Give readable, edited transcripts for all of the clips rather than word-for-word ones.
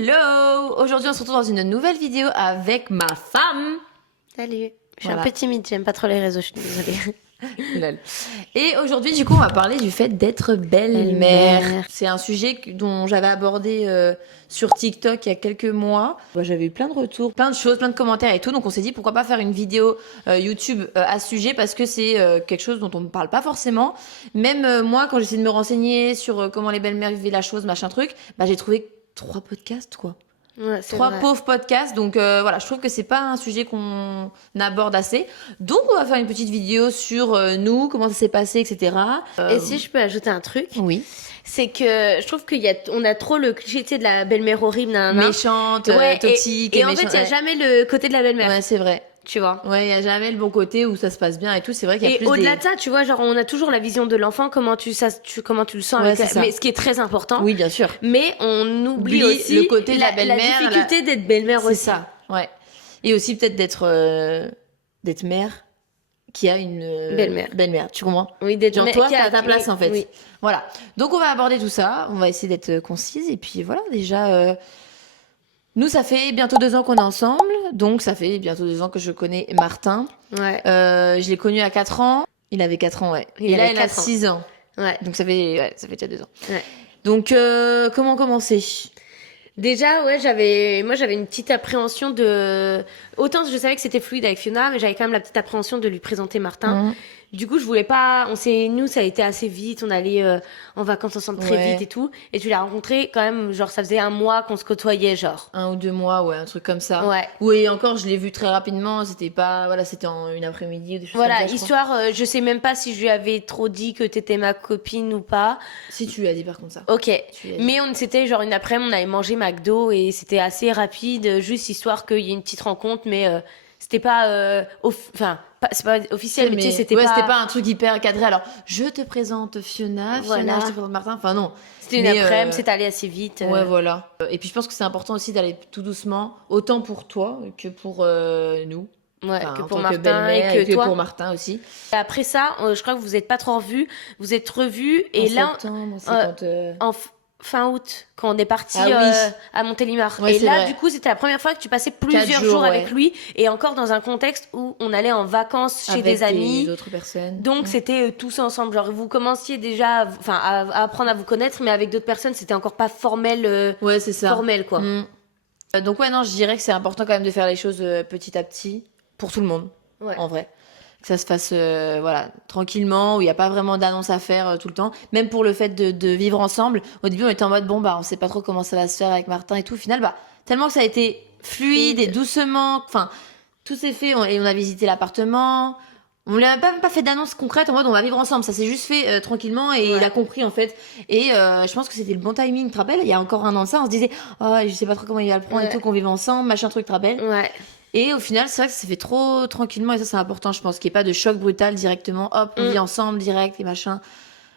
Hello! Aujourd'hui, on se retrouve dans une nouvelle vidéo avec ma femme. Salut. Je suis un peu timide, j'aime pas trop les réseaux, je suis désolée. Lol. Et aujourd'hui, du coup, on va parler du fait d'être belle-mère. C'est un sujet dont j'avais abordé sur TikTok il y a quelques mois. J'avais eu plein de retours, plein de choses, plein de commentaires et tout. Donc, on s'est dit pourquoi pas faire une vidéo YouTube à ce sujet parce que c'est quelque chose dont on ne parle pas forcément. Même moi, quand j'essaie de me renseigner sur comment les belles-mères vivaient la chose, machin truc, j'ai trouvé 3 podcasts, quoi. Ouais, 3 vrai. pauvres podcasts, donc voilà, je trouve que c'est pas un sujet qu'on aborde assez. Donc on va faire une petite vidéo sur nous, comment ça s'est passé, etc. Et si je peux ajouter un truc, Oui. c'est que je trouve on a trop le cliché tu sais, de la belle-mère horrible, Méchante, ouais, toxique. et en fait, il y a jamais le côté de la belle-mère. Ouais, c'est vrai. Tu vois. Ouais, il y a jamais le bon côté où ça se passe bien et tout. C'est vrai qu'il y a Et plus au-delà de ça, tu vois, genre on a toujours la vision de l'enfant, comment tu le sens Ouais, avec c'est ça. mais ce qui est très important. Oui, bien sûr. Mais on oublie aussi le côté de la belle-mère, la difficulté d'être belle-mère c'est aussi. ça. Ouais. Et aussi peut-être d'être mère qui a une belle-mère, tu comprends? Oui, d'être genre mère toi, qui a t'as ta place en fait. Oui. Voilà. Donc on va aborder tout ça. On va essayer d'être concise et puis voilà. Déjà, nous ça fait bientôt 2 ans qu'on est ensemble, donc ça fait bientôt 2 ans que je connais Martin. Ouais. Je l'ai connu à 4 ans. Il avait 4 ans, ouais. Et là, il a 6 ans. Ouais. Donc ça fait déjà 2 ans. Ouais. Donc comment commencer? Déjà, ouais, j'avais une petite appréhension de, autant je savais que c'était fluide avec Fiona, mais j'avais quand même la petite appréhension de lui présenter Martin. Mmh. Du coup, je voulais pas, nous, ça a été assez vite, on allait en vacances ensemble très Ouais. vite et tout. Et tu l'as rencontré quand même, genre, ça faisait 1 mois qu'on se côtoyait, genre. 1 ou 2 mois, ouais, un truc comme ça. Ouais. Oui, encore, je l'ai vu très rapidement. C'était pas, voilà, c'était en une après-midi ou des choses Voilà, comme ça. histoire, je sais même pas si je lui avais trop dit que t'étais ma copine ou pas. Si tu lui as dit par contre ça. Ok. Tu lui as dit. Mais c'était genre une après-midi, on avait mangé McDo et c'était assez rapide, juste histoire qu'il y ait une petite rencontre, mais c'était pas, c'est pas officiel, mais tu sais, c'était ouais, pas. c'était pas un truc hyper cadré. Alors, je te présente Fiona, Voilà. je te présente Martin. Enfin, non. C'était une après-midi, c'est allé assez vite. Ouais, voilà. Et puis, je pense que c'est important aussi d'aller tout doucement, autant pour toi que pour nous. Ouais, Enfin, que en pour tant Martin belle-mère et que toi. pour Martin aussi. Après ça, je crois que vous êtes pas trop revus, vous êtes revus, et En là, septembre, c'est quand. fin août, quand on est parti Ah oui. à Montélimar. Ouais, et c'est là, vrai. du coup, c'était la première fois que tu passais plusieurs 4 jours jours, avec ouais. lui, et encore dans un contexte où on allait en vacances chez Avec des amis. d'autres personnes. Donc c'était tous ensemble, genre vous commenciez déjà à apprendre à vous connaître, mais avec d'autres personnes c'était encore pas formel, Ouais, c'est ça. formel quoi. Donc, ouais, non, je dirais que c'est important quand même de faire les choses petit à petit pour tout le monde, Ouais. en vrai. Que ça se fasse voilà, tranquillement, où il n'y a pas vraiment d'annonce à faire tout le temps. Même pour le fait de vivre ensemble. Au début, on était en mode, bon, on sait pas trop comment ça va se faire avec Martin et tout. Au final, tellement que ça a été fluide et doucement. Enfin, tout s'est fait et on a visité l'appartement. On lui a même pas fait d'annonce concrète en mode on va vivre ensemble. Ça s'est juste fait tranquillement et il a compris en fait. Et je pense que c'était le bon timing. Tu te rappelles? Il y a encore 1 an de ça, on se disait, oh, je sais pas trop comment il va le prendre et tout, qu'on vive ensemble, machin truc, tu te rappelles? Ouais. Et au final, c'est vrai que ça s'est fait trop tranquillement et ça, c'est important, je pense, qu'il n'y ait pas de choc brutal directement. Hop, on vit ensemble direct et machin.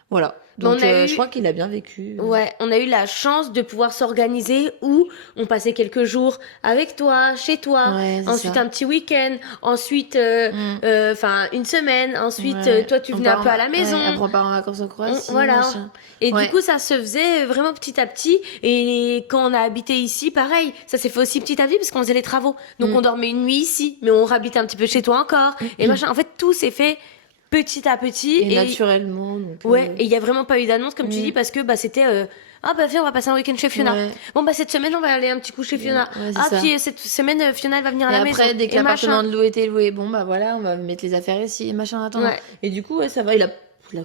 Voilà. Donc, je crois qu'il a bien vécu. Ouais, on a eu la chance de pouvoir s'organiser où on passait quelques jours avec toi, chez toi, Ouais, c'est ensuite ça. un petit week-end, ensuite, 1 semaine, ensuite Ouais. toi tu venais un peu à la maison. Ouais, après on part en vacances en Croatie. Voilà. Machin. Et Ouais. du coup, ça se faisait vraiment petit à petit. Et quand on a habité ici, pareil, ça s'est fait aussi petit à petit parce qu'on faisait les travaux. Donc on dormait une nuit ici, mais on réhabitait un petit peu chez toi encore. Et machin. En fait, tout s'est fait petit à petit. Et naturellement. Donc, ouais, et il y a vraiment pas eu d'annonce, comme tu dis, parce que c'était... viens, on va passer un week-end chez Fiona. Ouais. Bon, cette semaine, on va aller un petit coup chez Fiona. Ouais, c'est ça. Puis cette semaine, Fiona, elle va venir à Et la maison. après, dès que Et l'appartement machin. de louer était loué, bon, voilà, on va mettre les affaires ici et machin, attends. Ouais. Et du coup, ouais, ça va, il a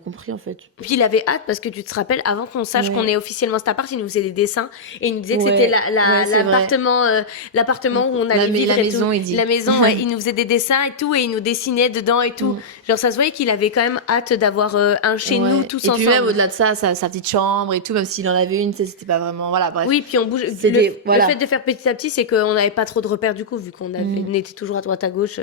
compris en fait. Puis il avait hâte parce que tu te rappelles, avant qu'on sache Ouais. qu'on est officiellement cet appart, il nous faisait des dessins et il nous disait que Ouais. c'était Ouais, c'est l'appartement où on allait vivre la et maison, tout. il dit. La maison, ouais, il nous faisait des dessins et tout et il nous dessinait dedans et tout. Genre ça se voyait qu'il avait quand même hâte d'avoir un chez nous tous et ensemble. puis même au-delà de ça, sa petite chambre et tout, même s'il en avait une, tu sais, c'était pas vraiment, voilà, bref. Oui, puis on bouge. Le fait de faire petit à petit, c'est qu'on n'avait pas trop de repères du coup, vu qu'on on était toujours à droite à gauche.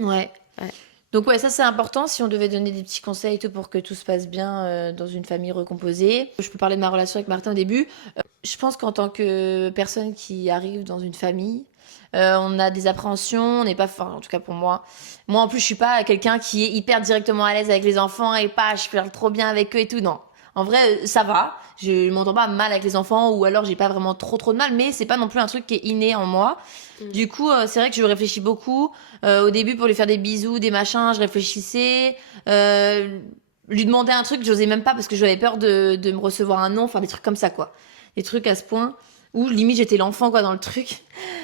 Ouais. Ouais. Donc ouais, ça c'est important si on devait donner des petits conseils et tout pour que tout se passe bien dans une famille recomposée. Je peux parler de ma relation avec Martin au début. Je pense qu'en tant que personne qui arrive dans une famille, on a des appréhensions, on n'est pas, enfin, en tout cas pour moi. Moi en plus je suis pas quelqu'un qui est hyper directement à l'aise avec les enfants et pas, je parle trop bien avec eux et tout, non. en vrai, ça va. Je m'entends pas mal avec les enfants, ou alors j'ai pas vraiment trop de mal, mais c'est pas non plus un truc qui est inné en moi. Du coup, c'est vrai que je réfléchis beaucoup. Au début, pour lui faire des bisous, des machins, je réfléchissais. Lui demander un truc, j'osais même pas parce que j'avais peur de me recevoir un non, enfin des trucs comme ça, quoi. Des trucs à ce point où limite j'étais l'enfant, quoi, dans le truc.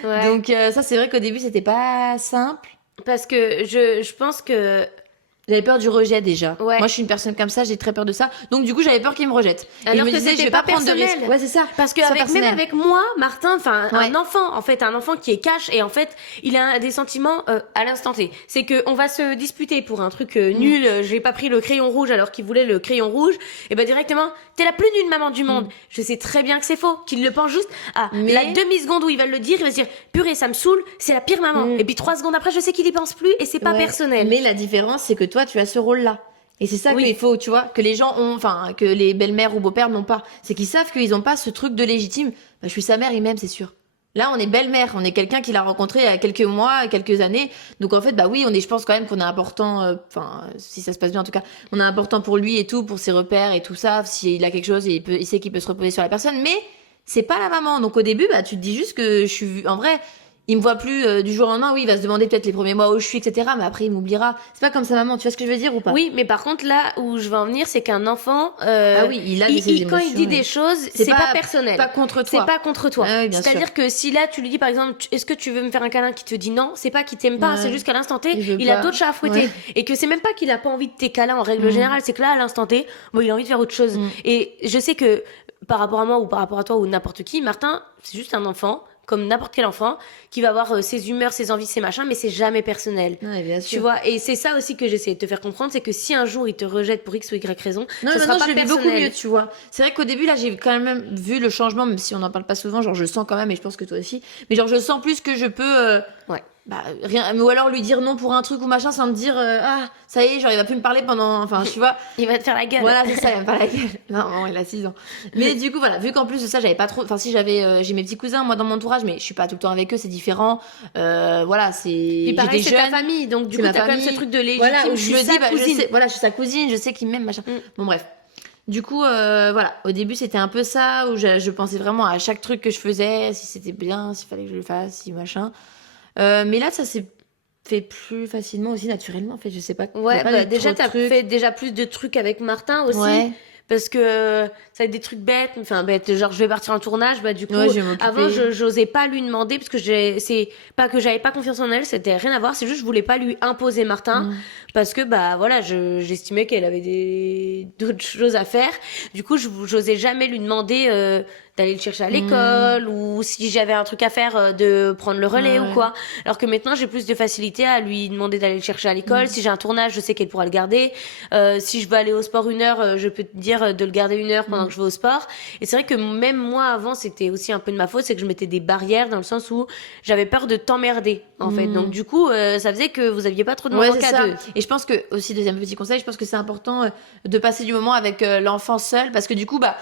Ouais. Donc ça, c'est vrai qu'au début, c'était pas simple. Parce que je pense que J'avais peur du rejet déjà. Ouais. Moi, je suis une personne comme ça, j'ai très peur de ça. Donc du coup, j'avais peur qu'il me rejette. Et Alors je me que disais, c'était je vais pas pas prendre de personnel. risques. Ouais, c'est ça. parce que C'est pas même personnel. avec moi, Martin, enfin Ouais. un enfant, en fait, un enfant qui est cash et en fait, il a des sentiments à l'instant T. C'est que on va se disputer pour un truc nul. J'ai pas pris le crayon rouge alors qu'il voulait le crayon rouge. Et ben directement, t'es la plus nulle maman du monde. Je sais très bien que c'est faux, qu'il le pense juste à Mais- la demi-seconde où il va le dire, il va se dire purée, ça me saoule, c'est la pire maman. Et puis 3 secondes après, je sais qu'il y pense plus et c'est pas Ouais. personnel. Mais la différence, c'est que toi, tu as ce rôle-là. Et c'est ça Oui. qu'il faut, tu vois, que les gens ont, enfin, que les belles-mères ou beaux-pères n'ont pas. C'est qu'ils savent qu'ils n'ont pas ce truc de légitime. Bah, je suis sa mère, il m'aime, c'est sûr. Là, on est belle-mère, on est quelqu'un qu'il a rencontré il y a quelques mois, quelques années. Donc en fait, bah oui, je pense quand même qu'on est important, enfin, si ça se passe bien en tout cas, on est important pour lui et tout, pour ses repères et tout ça. S'il a quelque chose, il sait qu'il peut se reposer sur la personne. Mais c'est pas la maman. Donc au début, bah tu te dis juste que je suis, en vrai, il me voit plus du jour au lendemain. Oui, il va se demander peut-être les premiers mois où je suis, etc. Mais après, il m'oubliera. C'est pas comme sa maman. Tu vois ce que je veux dire ou pas? Oui, mais par contre, là où je veux en venir, c'est qu'un enfant, Ah oui, il a ses quand il émotions, dit oui. des choses, c'est pas personnel. Pas contre toi. C'est pas contre toi. Ah oui, bien C'est-à-dire que si là, tu lui dis par exemple, est-ce que tu veux me faire un câlin, qui te dit non, c'est pas qu'il t'aime pas, Ouais. c'est juste qu'à l'instant T, Il veut il a pas. d'autres chats à fouetter. Ouais. Et que c'est même pas qu'il a pas envie de tes câlins en règle générale, c'est que là, à l'instant T, bon, il a envie de faire autre chose. Et je sais que par rapport à moi ou par rapport à toi ou n'importe qui, Martin, c'est juste un enfant, comme n'importe quel enfant, qui va avoir ses humeurs, ses envies, ses machins, mais c'est jamais personnel. Ouais, bien Tu sûr. vois, et c'est ça aussi que j'essaie de te faire comprendre, c'est que si un jour il te rejette pour X ou Y raison, Non, ça mais sera maintenant, pas je le vis personnel. beaucoup mieux, tu vois. C'est vrai qu'au début, là, j'ai quand même vu le changement, même si on n'en parle pas souvent. Genre, je sens quand même, et je pense que toi aussi. Mais genre, je sens plus que je peux. Ouais. Bah, rien. Ou alors lui dire non pour un truc ou machin sans me dire, ah, ça y est, genre, il va plus me parler pendant. Enfin, tu vois. Il va te faire la gueule. Voilà, c'est ça, il va me parler la gueule. Non, non, il a 6 ans. Mais du coup, voilà, vu qu'en plus de ça, j'avais pas trop. Enfin, si j'avais. J'ai mes petits cousins, moi, dans mon entourage, mais je suis pas tout le temps avec eux, c'est différent. Voilà, c'est. Puis pareil, j'étais c'est ta jeune. famille, donc du C'est coup, ma t'as quand même famille. ce truc de légitime. Voilà, où je je suis me sa dis, bah, cousine. voilà, je suis sa cousine, je sais qu'il m'aime, machin. Mm. Bon, bref. Du coup, voilà, au début, c'était un peu ça, où je pensais vraiment à chaque truc que je faisais, si c'était bien, s'il fallait que je le fasse, si machin. Mais là, ça s'est fait plus facilement aussi, naturellement, en fait, je sais pas. Il y a Ouais, pas bah, eu déjà, trop de t'as trucs. fait déjà plus de trucs avec Martin aussi. Ouais. Parce que ça va être des trucs bêtes, enfin bêtes, genre je vais partir en tournage, bah du coup, Ouais, je vais m'occuper. avant j'osais pas lui demander parce que c'est pas que j'avais pas confiance en elle, c'était rien à voir, c'est juste je voulais pas lui imposer Martin parce que bah voilà, j'estimais qu'elle avait d'autres choses à faire. Du coup, j'osais jamais lui demander d'aller le chercher à l'école ou si j'avais un truc à faire de prendre le relais Ouais. ou quoi. Alors que maintenant, j'ai plus de facilité à lui demander d'aller le chercher à l'école. Si j'ai un tournage, je sais qu'elle pourra le garder. Si je veux aller au sport 1 heure, je peux te dire de le garder 1 heure pendant que je vais au sport. Et c'est vrai que même moi, avant, c'était aussi un peu de ma faute, c'est que je mettais des barrières dans le sens où j'avais peur de t'emmerder, en fait. Donc du coup, ça faisait que vous aviez pas trop de Ouais, moments c'est qu'à ça. deux. Et je pense que, aussi, deuxième petit conseil, je pense que c'est important de passer du moment avec l'enfant seul, parce que du coup, bah,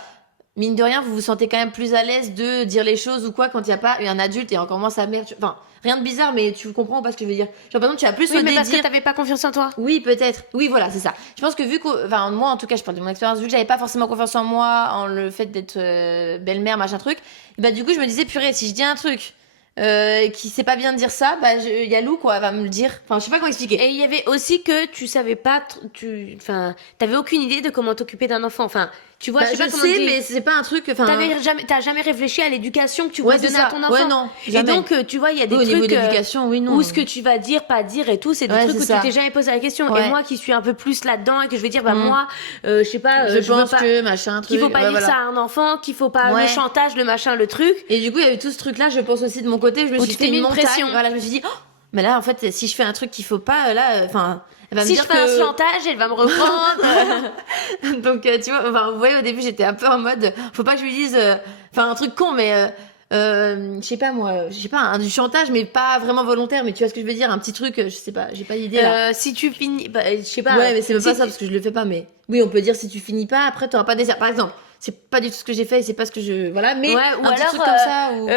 mine de rien, vous vous sentez quand même plus à l'aise de dire les choses ou quoi quand il n'y a pas un adulte et encore moins sa mère. Enfin, rien de bizarre, mais tu comprends pas ce que je veux dire. Genre, par exemple, tu as plus Oui, mais osé parce dire. que t'avais pas confiance en toi. Oui, peut-être. Oui, voilà, c'est ça. Je pense que vu que, enfin, moi, en tout cas, je parle de mon expérience, vu que j'avais pas forcément confiance en moi, en le fait d'être belle-mère, machin truc, bah, du coup, je me disais, purée, si je dis un truc qui sait pas bien dire ça, bah, il y a Lou, quoi, elle va me le dire. Enfin, je sais pas comment expliquer. Et il y avait aussi que tu savais pas, enfin, t'avais aucune idée de comment t'occuper d'un enfant. Enfin, tu vois, Bah, je sais pas je comment sais, dire. mais c'est pas un truc, enfin. T'as jamais réfléchi à l'éducation que tu Ouais, voulais c'est donner à ça. ton enfant. Ouais, non, Et jamais. donc, tu vois, il y a des Oui, au niveau trucs. de l'éducation, oui, non. Ou ce que tu vas dire, pas dire et tout, c'est des Ouais, trucs c'est où ça. tu t'es jamais posé la question. Ouais. Et moi qui suis un peu plus là-dedans et que je vais dire, bah moi, je sais pas, je je veux pense pas, que machin truc. qu'il faut pas ouais, dire voilà. ça à un enfant, qu'il faut pas Ouais. le chantage, le machin, le truc. Et du coup, il y avait tout ce truc-là, je pense aussi de mon côté, je me Où suis tu t'es fait mis une une montagne. pression. Voilà, je me suis dit, oh, mais là, en fait, si je fais un truc qu'il faut pas, là, enfin, elle va me Si je dire fais un que. chantage, elle va me reprendre. Donc, tu vois, enfin, vous voyez, au début, j'étais un peu en mode, faut pas que je lui dise, enfin, un truc con, mais, je sais pas, moi, je sais pas, du chantage, mais pas vraiment volontaire, mais tu vois ce que je veux dire, un petit truc, je sais pas, j'ai pas d'idée, là. Si tu finis, bah, je sais pas. Ouais, mais c'est même pas si ça, parce que je le fais pas, mais oui, on peut dire si tu finis pas, après, t'auras pas de dessert. Par exemple, c'est pas du tout ce que j'ai fait, c'est pas ce que je. Voilà, mais Ouais, ou un petit alors, truc comme ça, ou.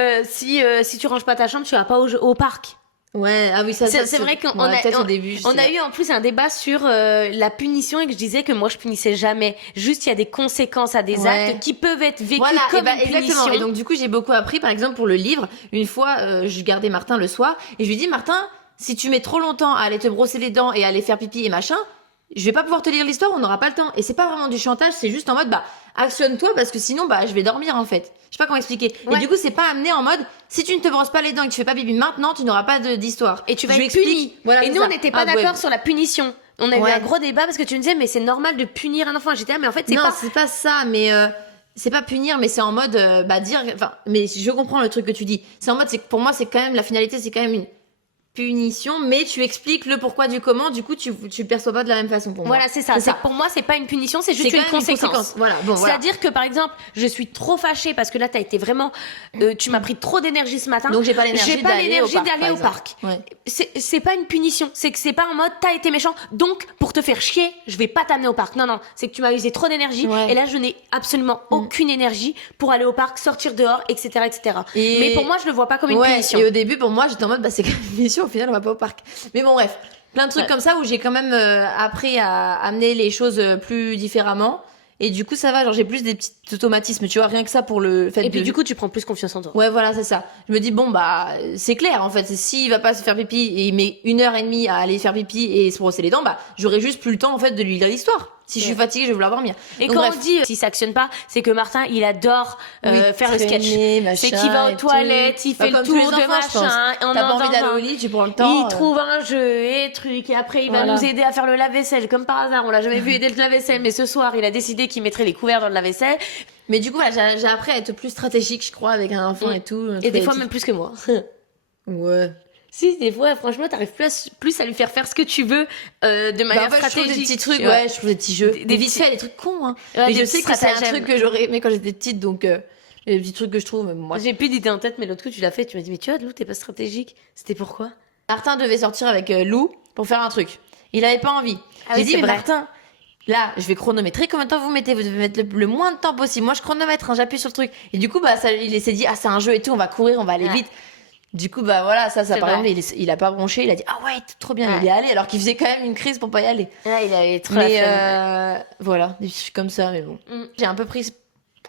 si tu ranges pas ta chambre, tu vas pas au parc. Ouais, ah oui, C'est vrai qu'on peut-être au début, on a eu en plus un débat sur la punition et que je disais que moi je punissais jamais. Juste il y a des conséquences à des actes qui peuvent être vécus comme une punition. Exactement. Et donc du coup j'ai beaucoup appris, par exemple pour le livre, une fois je gardais Martin le soir et je lui dis Martin, si tu mets trop longtemps à aller te brosser les dents et à aller faire pipi et machin, je vais pas pouvoir te lire l'histoire, on n'aura pas le temps. Et c'est pas vraiment du chantage, c'est juste en mode actionne-toi parce que sinon je vais dormir en fait. Je sais pas comment expliquer. Ouais. Et du coup c'est pas amené en mode si tu ne te brosses pas les dents et que tu fais pas pipi maintenant, tu n'auras pas d'histoire. Et tu vas Je lui être explique. puni. Voilà, et c'est nous ça. on n'était pas Ah, d'accord ouais. sur la punition. On a eu Ouais. un gros débat parce que tu me disais mais c'est normal de punir un enfant. J'étais là mais en fait c'est Non, pas. c'est pas ça, mais c'est pas punir, mais c'est en mode dire. Enfin, mais je comprends le truc que tu dis. C'est en mode, c'est que pour moi, c'est quand même la finalité, c'est quand même une punition, mais tu expliques le pourquoi du comment. Du coup, tu le perçois pas de la même façon pour moi. Voilà, c'est ça. Pour moi, c'est pas une punition, c'est juste C'est une quand même conséquence. Voilà. Bon, voilà. C'est-à-dire que par exemple, je suis trop fâchée parce que là, t'as été vraiment, tu m'as pris trop d'énergie ce matin. Donc j'ai pas l'énergie d'aller au parc. Ouais. C'est pas une punition. C'est que c'est pas en mode t'as été méchant. Donc pour te faire chier, je vais pas t'amener au parc. Non, c'est que tu m'as usé trop d'énergie. Ouais. Et là, je n'ai absolument aucune énergie pour aller au parc, sortir dehors, etc., etc. Et- Mais pour moi, je le vois pas comme une punition. Et au début, pour moi, j'étais en mode, c'est quand même une punition. Au final, on va pas au parc. Mais bon, bref. Plein de trucs comme ça où j'ai quand même appris à amener les choses plus différemment. Et du coup, ça va. Genre, j'ai plus des petits automatismes. Tu vois, rien que ça pour le fait Et puis du coup, tu prends plus confiance en toi. Ouais, voilà, c'est ça. Je me dis, bon, c'est clair, en fait. S'il va pas se faire pipi et il met 1h30 à aller faire pipi et se brosser les dents, j'aurai juste plus le temps, en fait, de lui lire l'histoire. Si je suis fatiguée, je vais vouloir dormir. Et Donc, quand bref. on dit s'il s'actionne pas, c'est que Martin, il adore faire le sketch. Traîner, C'est machin qu'il va aux et tout. toilettes, il fait le comme tour tous les de enfants, je pense. machin. T'as pas envie d'aller au lit, tu prends le temps. Il trouve un jeu et truc, et après il va Voilà. nous aider à faire le lave-vaisselle. Comme par hasard, on l'a jamais vu aider le lave-vaisselle, mais ce soir, il a décidé qu'il mettrait les couverts dans le lave-vaisselle. Mais du coup, voilà, j'ai appris à être plus stratégique, je crois, avec un enfant et tout. Et des fois même plus que moi. Ouais. Si, des fois, franchement, t'arrives plus à lui faire faire ce que tu veux de manière En fait, je trouve stratégique. des petits trucs, tu vois. je trouve des petits jeux. Des vite petits- fait, des trucs cons, hein. Ouais, Mais des je sais petits que c'est un stratagèmes. truc que j'aurais aimé quand j'étais petite, donc les petits trucs que je trouve, même moi. J'ai plus d'idée en tête, mais l'autre coup, tu l'as fait. Tu m'as dit, mais tu vois, Lou, t'es pas stratégique. C'était pourquoi? Martin devait sortir avec Lou pour faire un truc. Il avait pas envie. Ah J'ai oui, dit, c'est mais vrai. Martin, là, je vais chronométrer. Combien de temps vous mettez? Vous devez mettre le moins de temps possible. Moi, je chronomètre, hein, j'appuie sur le truc. Et du coup, il s'est dit, c'est un jeu et tout, on va courir, on va aller Ouais. vite. Du coup, voilà, ça C'est par vrai. exemple, il a pas bronché. Il a dit, ah ouais, trop bien. Ouais. Il est allé, alors qu'il faisait quand même une crise pour pas y aller. Ouais, il avait trop Mais la flemme. voilà, des trucs comme ça, mais bon. Mm. J'ai un peu pris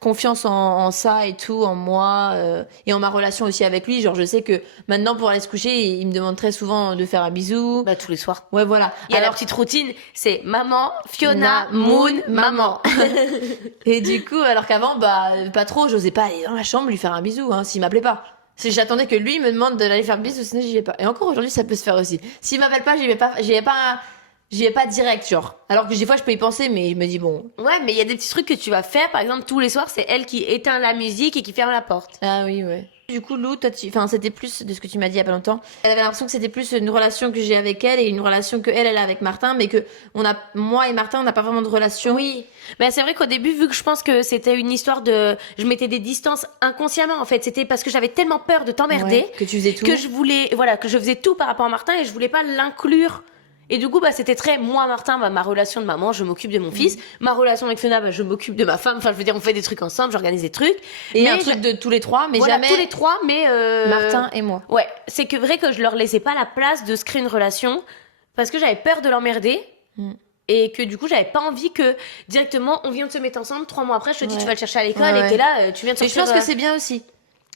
confiance en ça et tout, en moi, et en ma relation aussi avec lui. Genre, je sais que maintenant, pour aller se coucher, il me demande très souvent de faire un bisou. Bah, tous les soirs. Ouais, voilà. Il y a la Alors, petite routine, c'est maman, Fiona, Moon, Moon, maman. et du coup, alors qu'avant, pas trop, j'osais pas aller dans la chambre lui faire un bisou, hein, s'il m'appelait pas. J'attendais que lui me demande d'aller faire un bisou, sinon j'y vais pas. Et encore aujourd'hui, ça peut se faire aussi. S'il m'appelle pas, j'y vais pas direct, genre. Alors que des fois, je peux y penser, mais je me dis, bon. Ouais, mais il y a des petits trucs que tu vas faire. Par exemple, tous les soirs, c'est elle qui éteint la musique et qui ferme la porte. Ah oui, ouais. Du coup, Lou, toi, c'était plus de ce que tu m'as dit il y a pas longtemps. Elle avait l'impression que c'était plus une relation que j'ai avec elle et une relation que elle a avec Martin, mais que moi et Martin, on n'a pas vraiment de relation. Oui. Mais c'est vrai qu'au début, vu que je pense que c'était une histoire je mettais des distances inconsciemment, en fait. C'était parce que j'avais tellement peur de t'emmerder. Ouais, que tu faisais tout. Que je faisais tout par rapport à Martin et je voulais pas l'inclure. Et du coup, c'était très, moi, Martin, ma relation de maman, je m'occupe de mon fils. Ma relation avec Fiona, je m'occupe de ma femme. Enfin, je veux dire, on fait des trucs ensemble, j'organise des trucs. Et mais un truc de tous les trois, mais voilà, jamais tous les trois, mais Martin et moi. Ouais, c'est que vrai que je leur laissais pas la place de se créer une relation parce que j'avais peur de l'emmerder. Et que du coup, j'avais pas envie que directement on vient de se mettre ensemble. 3 mois après, je te dis, Ouais. tu vas le chercher à l'école Ouais, et t'es là, tu viens de Mais je sortir. pense que c'est bien aussi.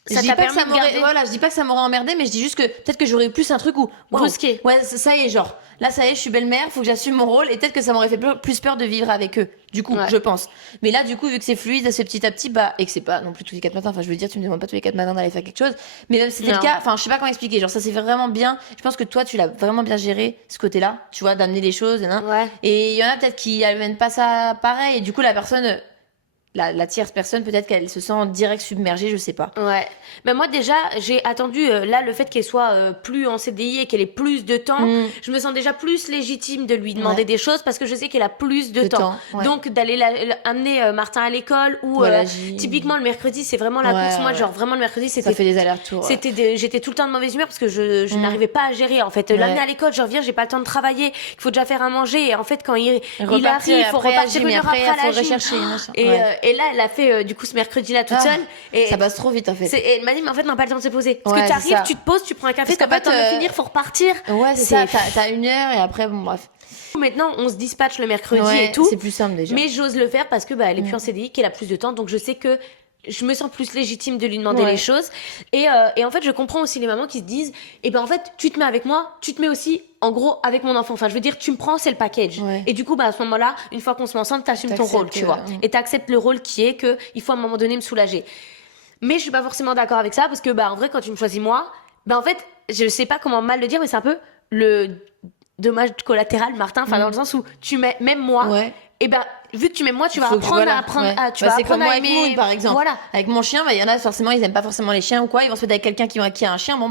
Ça je dis t'a pas que permis ça de m'aurait, garder- voilà, je dis pas que ça m'aurait emmerdé, mais je dis juste que peut-être que j'aurais eu plus un truc où, wow, Brusqué. ouais, ça y est, genre, là, ça y est, je suis belle-mère, faut que j'assume mon rôle, et peut-être que ça m'aurait fait plus peur de vivre avec eux, du coup, Ouais. je pense. Mais là, du coup, vu que c'est fluide, c'est petit à petit, et que c'est pas non plus tous les 4 matins, enfin, je veux dire, tu me demandes pas tous les 4 matins d'aller faire quelque chose, mais même si c'était le Non. cas, enfin, je sais pas comment expliquer, genre, ça s'est fait vraiment bien, je pense que toi, tu l'as vraiment bien géré, ce côté-là, tu vois, d'amener les choses, hein. Ouais. Et il y en a peut-être qui amènent pas ça pareil, et du coup, la personne, la tierce personne, peut-être qu'elle se sent direct submergée, je sais pas. Ouais. Mais moi déjà, j'ai attendu là le fait qu'elle soit plus en CDI et qu'elle ait plus de temps. Je me sens déjà plus légitime de lui demander Ouais. des choses parce que je sais qu'elle a plus de De temps. temps, ouais. Donc d'aller amener Martin à l'école ou Voilà, j'y- typiquement le mercredi, c'est vraiment la Ouais, course. Moi, ouais. genre vraiment le mercredi, Ça c'était fait des allers-retours. j'étais tout le temps de mauvaise humeur parce que je n'arrivais pas à gérer en fait. L'amener à l'école, je reviens, j'ai pas le temps de travailler, il faut déjà faire à manger et en fait quand il Repartir, arrive, il faut après, repartir mais une heure après, après à faut la gym. rechercher, machin. Et, Ouais. et là, elle a fait du coup ce mercredi-là toute Ah, seule. Et Ça passe trop vite en fait. et elle m'a dit, mais en fait, on n'a pas le temps de se poser. Parce Ouais, que c'est t'arrives, ça. tu te poses, tu prends un café, Parce t'as qu'en pas le temps fait, de finir, faut repartir. Ouais, c'est ça. T'as 1 heure et après, bon, bref. Maintenant, on se dispatche le mercredi Ouais, et tout. c'est plus simple déjà. Mais j'ose le faire parce que elle est plus en CDI, qu'elle a plus de temps, donc je sais que je me sens plus légitime de lui demander Ouais. les choses. Et en fait, je comprends aussi les mamans qui se disent, en fait, tu te mets avec moi, tu te mets aussi, en gros, avec mon enfant. Enfin, je veux dire, tu me prends, c'est le package. Ouais. Et du coup, à ce moment-là, une fois qu'on se met ensemble, t'assumes ton T'acceptes rôle, tu vois. Et t'acceptes le rôle qui est que il faut à un moment donné me soulager. Mais je suis pas forcément d'accord avec ça parce que, en vrai, quand tu me choisis moi, en fait, je sais pas comment mal le dire, mais c'est un peu le dommage collatéral, Martin, enfin, dans le sens où tu mets, même moi, Ouais. et vu que tu m'aimes moi, tu vas Faut que- apprendre voilà, à apprendre ouais. tu Bah, vas c'est apprendre comme moi à avec aimer. Moon, par exemple. Voilà. Avec mon chien, il y en a forcément, ils aiment pas forcément les chiens ou quoi. Ils vont se mettre avec quelqu'un qui a un chien. Bon,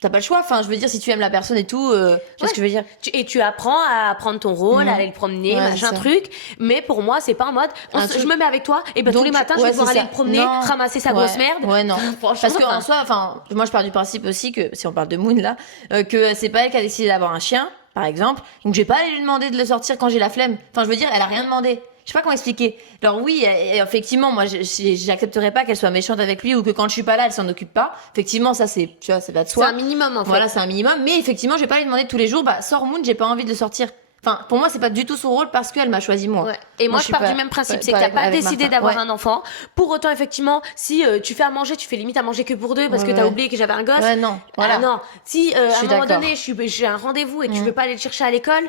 t'as pas le choix. Enfin, je veux dire, si tu aimes la personne et tout, tu vois ce que je veux dire. Et tu apprends à prendre ton rôle, à aller le promener, Ouais, machin c'est ça. truc. Mais pour moi, c'est pas en mode, je me mets avec toi, et tous Donc, les matins, je ouais, vais devoir c'est aller ça. le promener, Non. ramasser sa Ouais. grosse merde. Ouais, non. Franchement, Parce qu'en soi, moi, je pars du principe aussi que, si on parle de Moon là, que c'est pas elle qui a décidé d'avoir un chien, par exemple. Donc, je vais pas aller lui demander de le sortir quand j'ai la flemme. Enfin, je veux dire, elle a rien demandé. Je sais pas comment expliquer. Alors oui, effectivement, moi, j'accepterais pas qu'elle soit méchante avec lui ou que quand je suis pas là, elle s'en occupe pas. Effectivement, ça c'est, tu vois, ça va de c'est soi. un minimum, en fait. Voilà, c'est un minimum. Mais effectivement, je vais pas lui demander tous les jours, sors Moon, j'ai pas envie de le sortir. Enfin, pour moi, c'est pas du tout son rôle parce qu'elle m'a choisi moi. Ouais. Et moi, je suis pars pas- du même principe, pas- c'est que t'as pas avec décidé Martin. d'avoir Ouais. un enfant. Pour autant, effectivement, si tu fais à manger, tu fais limite à manger que pour deux parce Ouais, que t'as ouais. oublié que j'avais un gosse. Ouais, non. Voilà. Ah non. Si à un suis moment d'accord. donné, j'ai un rendez-vous et que tu veux pas aller le chercher à l'école,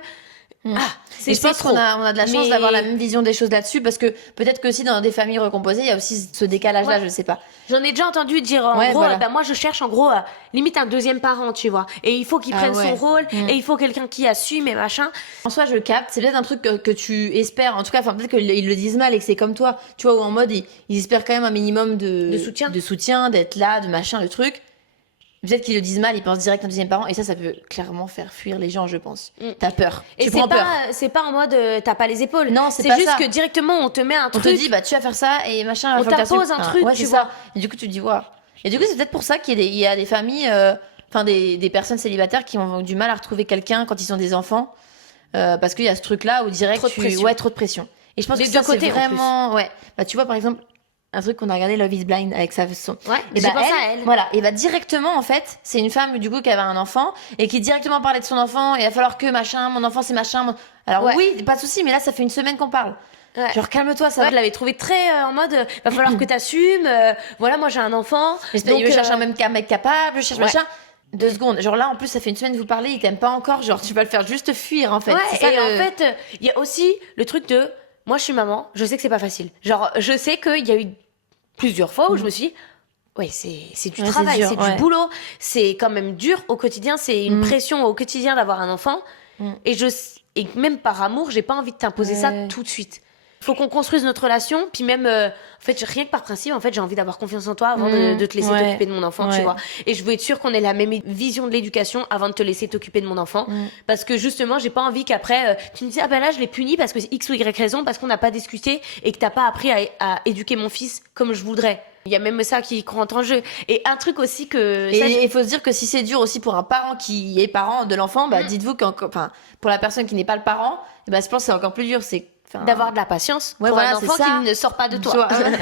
Et je pense trop. qu'on a de la chance Mais- d'avoir la même vision des choses là-dessus parce que peut-être que si dans des familles recomposées, il y a aussi ce décalage-là, Ouais. je sais pas. J'en ai déjà entendu dire en Ouais, gros, voilà. moi je cherche en gros limite un deuxième parent, tu vois. Et il faut qu'il Ah prenne ouais. son rôle et il faut quelqu'un qui assume et machin. En soi, je capte. C'est peut-être un truc que tu espères. En tout cas, enfin, peut-être qu'ils le disent mal et que c'est comme toi. Tu vois, ou en mode, ils espèrent quand même un minimum De soutien. De soutien, d'être là, de machin, le truc. Peut-être qu'ils le disent mal, ils pensent direct à un deuxième parent. Et ça peut clairement faire fuir les gens, je pense. T'as peur. Et tu c'est prends peur. c'est pas en mode t'as pas les épaules. Non, c'est c'est pas juste ça. que directement on te met un On truc. te dit, tu vas faire ça et machin. On faut que t'impose t'assumes. un truc, Ouais, tu c'est vois. ça. Et du coup, tu te dis, waouh. Et du coup, c'est peut-être pour ça qu'il y a des familles, enfin, des personnes célibataires qui ont du mal à retrouver quelqu'un quand ils ont des enfants. Parce qu'il y a ce truc-là où direct, Trop de pression. ouais, trop de pression. Et je pense Des que deux ça, c'est côtés, en vraiment, ouais. Tu vois, par exemple, un truc qu'on a regardé, Love is Blind, avec sa son. Ouais, Et j'ai pensé à elle. Voilà. Et directement, en fait, c'est une femme, du coup, qui avait un enfant, et qui directement parlait de son enfant, et il va falloir que machin, mon enfant, c'est machin. Alors Ouais. oui, pas de souci, mais là, ça fait une semaine qu'on parle. Ouais. Genre, calme-toi, ça Ouais, va. je l'avais trouvé très en mode va falloir que t'assumes. Voilà, moi j'ai un enfant. J'espère donc, je cherche un même mec capable, je cherche ouais. machin. 2 secondes. Genre là, en plus, ça fait une semaine que vous parlez, il t'aime pas encore. Genre, tu vas le faire juste fuir, en fait. Ouais, C'est ça, et en fait, il y a aussi le truc de moi je suis maman, je sais que c'est pas facile. Genre, je sais qu'il y a eu plusieurs fois où je me suis dit, ouais, c'est du Ouais, travail, c'est c'est dur, ouais. du boulot, c'est quand même dur au quotidien, c'est une pression au quotidien d'avoir un enfant. Et même par amour, j'ai pas envie de t'imposer ça Ouais. tout de suite. Faut qu'on construise notre relation, puis même, en fait, rien que par principe, en fait, j'ai envie d'avoir confiance en toi avant de te laisser Ouais. t'occuper de mon enfant, tu Ouais. vois. Et je veux être sûre qu'on ait la même vision de l'éducation avant de te laisser t'occuper de mon enfant. Parce que justement, j'ai pas envie qu'après, tu me dises, ah ben là, je l'ai puni parce que c'est X ou Y raison, parce qu'on n'a pas discuté et que t'as pas appris à éduquer mon fils comme je voudrais. Il y a même ça qui rentre en jeu. Et un truc aussi que... ça, Et il faut se dire que si c'est dur aussi pour un parent qui est parent de l'enfant, dites-vous enfin, pour la personne qui n'est pas le parent, je pense que c'est encore plus dur. C'est d'avoir de la patience Ouais, pour voilà, un c'est enfant ça. qui ne sort pas de toi. Tu vois.